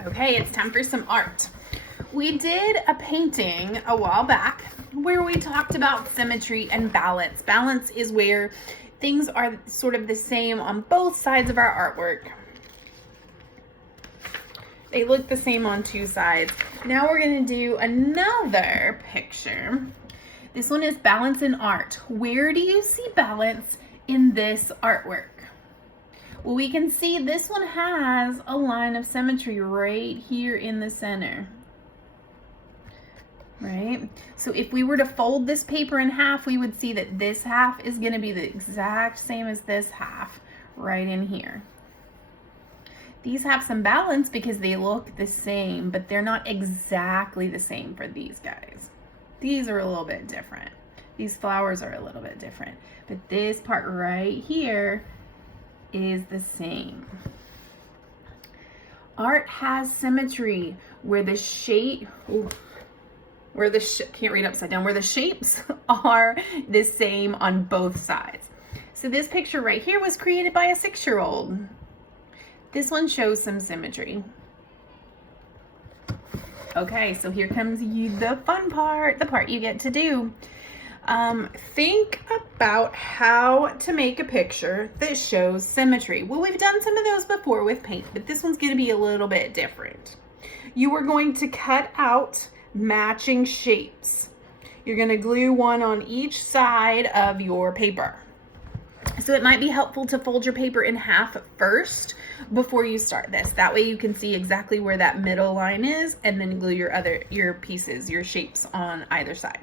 Okay, it's time for some art. We did a painting a while back where we talked about symmetry and balance. Balance is where things are sort of the same on both sides of our artwork. They look the same on two sides. Now we're going to do another picture. This one is balance in art. Where do you see balance in this artwork? Well, we can see this one has a line of symmetry right here in the center. Right? So if we were to fold this paper in half, we would see that this half is going to be the exact same as this half right in here. These have some balance because they look the same, but they're not exactly the same for these guys. These are a little bit different. These flowers are a little bit different, but this part right here is the same. Art has symmetry where the shape, can't read upside down, where the shapes are the same on both sides. So this picture right here was created by a 6-year-old. This one shows some symmetry. Okay, so here comes the fun part, the part you get to do. Think about how to make a picture that shows symmetry. Well, we've done some of those before with paint, but this one's going to be a little bit different. You are going to cut out matching shapes. You're going to glue one on each side of your paper. So it might be helpful to fold your paper in half first before you start this. That way you can see exactly where that middle line is and then glue your pieces, your shapes on either side.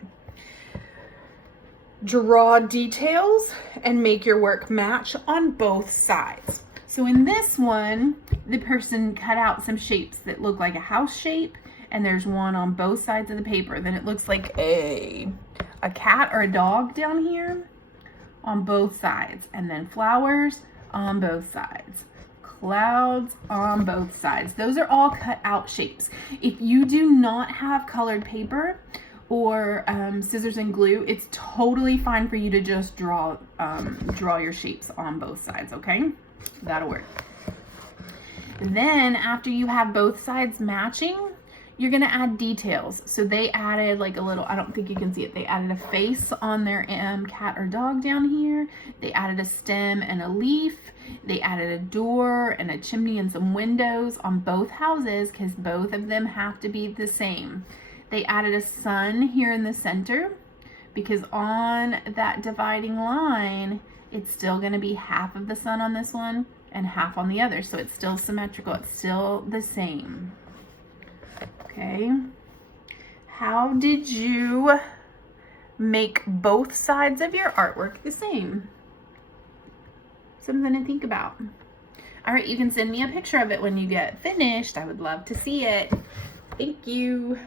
Draw details and make your work match on both sides. So in this one, the person cut out some shapes that look like a house shape, and there's one on both sides of the paper. Then it looks like a cat or a dog down here on both sides, and then flowers on both sides, clouds on both sides. Those are all cut out shapes. If you do not have colored paper or scissors and glue, it's totally fine for you to just draw your shapes on both sides, okay? That'll work. Then after you have both sides matching, you're gonna add details. So they added like a little, I don't think you can see it, they added a face on their cat or dog down here. They added a stem and a leaf. They added a door and a chimney and some windows on both houses because both of them have to be the same. They added a sun here in the center because on that dividing line, it's still gonna be half of the sun on this one and half on the other. So it's still symmetrical, it's still the same. Okay, how did you make both sides of your artwork the same? Something to think about. All right, you can send me a picture of it when you get finished. I would love to see it. Thank you.